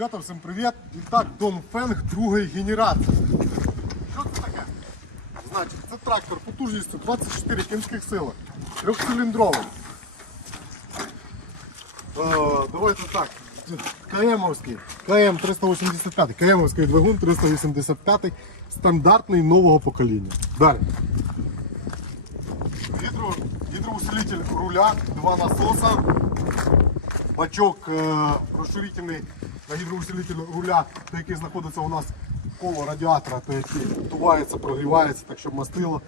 Ребята, всім привіт! І так, Донфенг другої генерації. Що це таке? Значить, це трактор потужністю 24 кінських сили, трьохциліндровий. Е, давайте так. КМовський, КМ 385, КМовський двигун 385, стандартний нового покоління. Далі. Гідро, гідроусилитель руля, два насоса, бачок е, розширительний на гідроусилитель руля, той, який знаходиться у нас коло радіатора, той, який вдувається, прогрівається, так щоб мастило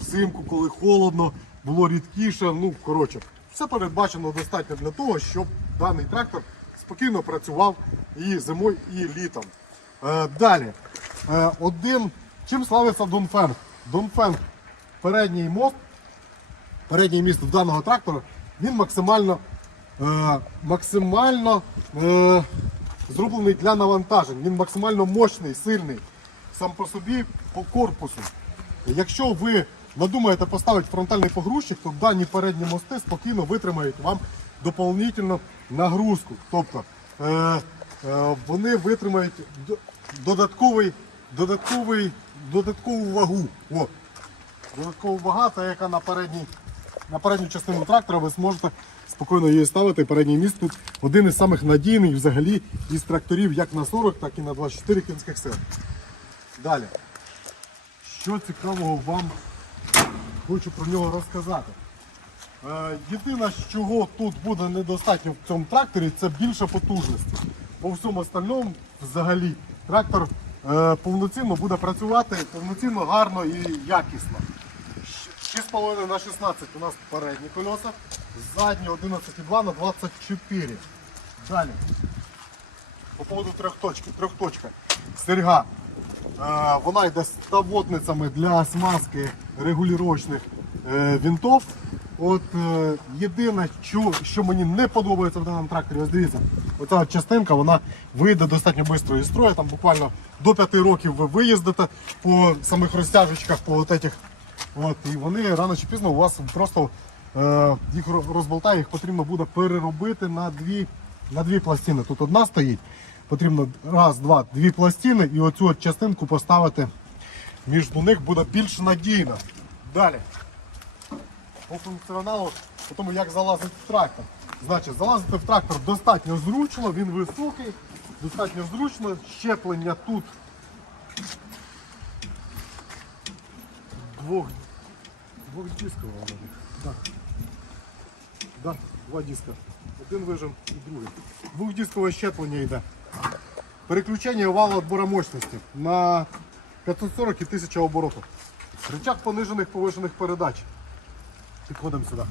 взимку, коли холодно, було рідкіше. Ну, коротше, все передбачено достатньо для того, щоб даний трактор спокійно працював і зимою, і літом. Е, далі. Е, один. Чим славиться Донфенг? Донфенг передній мост переднє місце даного трактора, він максимально, е, максимально е, зроблений для навантажень. Він максимально мощний, сильний сам по собі по корпусу. Якщо ви надумаєте поставити фронтальний погрузчик, то дані передні мости спокійно витримають вам доповнительну нагрузку. Тобто е, е, вони витримають додатковий, додатковий, додаткову вагу. О, Додаткова вага, та яка на передній на передню частину трактора ви зможете спокійно її ставити. Передній міст тут один із самих надійних взагалі із тракторів як на 40, так і на 24 кінських сил. Далі. Що цікавого вам хочу про нього розказати. Е, Єдине, чого тут буде недостатньо в цьому тракторі, це більше потужності. По всьому остальному, взагалі, трактор е, повноцінно буде працювати повноцінно, гарно і якісно. Щ- 6,5 на 16 у нас передні колеса, задні 11,2 на 24. Далі. По поводу трьохточки. Трьохточка. Серга. Е, Вона йде з тавотницями для смазки регулювачних е, винтов. От е, єдине, що мені не подобається в даному тракторі, ось дивіться, оця частинка вона вийде достатньо швидко із строю. Там буквально до 5 років ви виїздите по самих розтяжечках, по от этих, от, і вони рано чи пізно у вас просто е, їх розболтає, їх потрібно буде переробити на дві, на дві пластини. Тут одна стоїть. Потрібно раз, два, дві пластини і оцю от частинку поставити між них буде більш надійно. Далі. По функціоналу, по тому як залазить в трактор. Значить, залазити в трактор достатньо зручно, він високий, достатньо зручно, щеплення тут двох, двох дискового. мабуть. Да. Да, два диска. Один вижим і другий. Двохдискове щеплення йде. Переключення валу отбора мощності на 540 і 1000 оборотів. Рычаг понижених повишених передач. Підходимо сюди.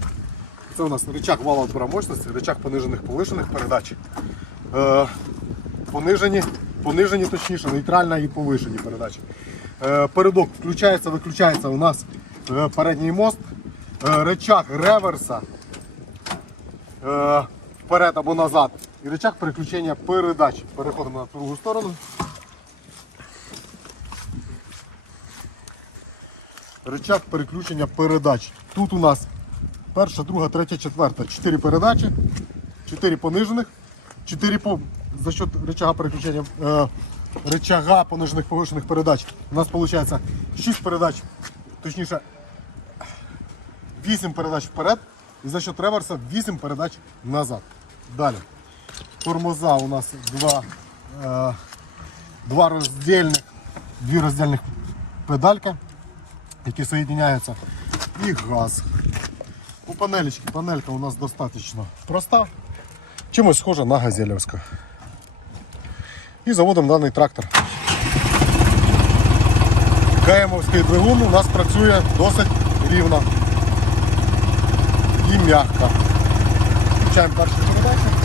Це у нас рычаг валу отбора мощності, рычаг понижених повишених передач. Е, понижені, понижені точніше, нейтральна і повишені передачі. Е, передок включається, виключається у нас е, передній мост, е, рычаг реверса е, вперед або назад. І рычаг переключення передач. Переходимо на другу сторону. Рычаг переключення передач. Тут у нас перша, друга, третя, четверта. Чотири передачі, чотири понижених, чотири по за счет рычага переключення е, рычага понижених повишених передач. У нас виходить 6 передач, точніше 8 передач вперед і за счет реверса 8 передач назад. Далі. Тормоза у нас два, е, два роздільних, дві роздільних педалька, які соєдиняються, і газ. У панелечки, панелька у нас достатньо проста, чимось схожа на газелівську. І заводимо даний трактор. КМовський двигун у нас працює досить рівно і м'яко. Включаємо першу передачу.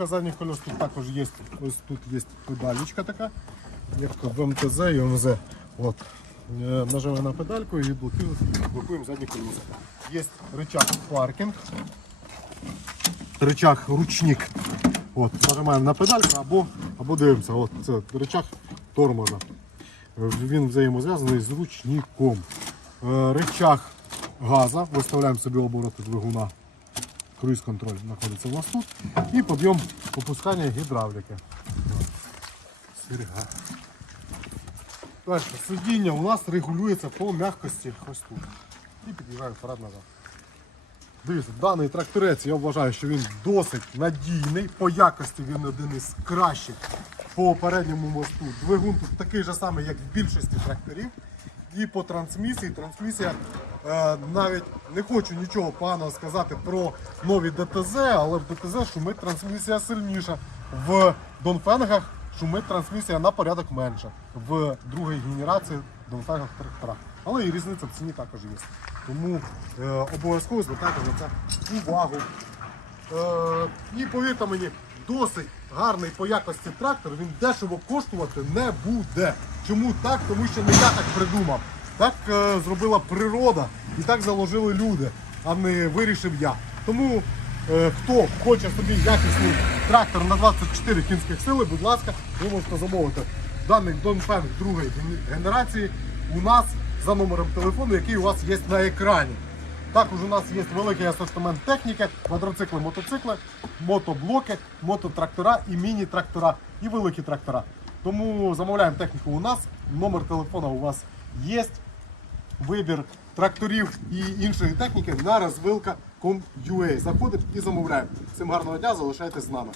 Подготовка задніх колес тут також є. Ось тут є педалічка така, як в МТЗ і МЗ. От. Е, Нажимаємо на педальку і блокуємо, блокуємо задні колеса. Є рычаг паркінг, рычаг ручник. От, нажимаємо на педальку або, або дивимося. От, це рычаг тормоза. Е, Він взаємозв'язаний з ручником. Е, Рычаг газа, виставляємо собі обороти двигуна. Круїз контроль знаходиться у нас тут. І підйом опускання гідравліки. Серега. Далі, сидіння у нас регулюється по м'якості ось тут. І під'їжджаю вперед назад. Дивіться, даний тракторець, я вважаю, що він досить надійний. По якості він один із кращих по передньому мосту. Двигун тут такий же самий, як в більшості тракторів. І по трансмісії. Трансмісія навіть не хочу нічого поганого сказати про нові ДТЗ, але в ДТЗ шумить трансмісія сильніша. В Донфенгах шумить трансмісія на порядок менша. В другій генерації Донфенгах трактора. Але і різниця в ціні також є. Тому е, обов'язково звертайте на це увагу. Е, і повірте мені, досить гарний по якості трактор, він дешево коштувати не буде. Чому так? Тому що не я так придумав. Так е, зробила природа і так заложили люди, а не вирішив я. Тому е, хто хоче собі якісний трактор на 24 кінських сили, будь ласка, ви можете замовити даний Донфен другої генерації у нас за номером телефону, який у вас є на екрані. Також у нас є великий асортимент техніки, квадроцикли, мотоцикли, мотоблоки, мототрактора і міні-трактора, і великі трактора. Тому замовляємо техніку у нас. Номер телефона у вас є. Вибір тракторів і іншої техніки на розвилка.com.ua. Заходимо і замовляємо. Всім гарного дня, залишайтесь з нами.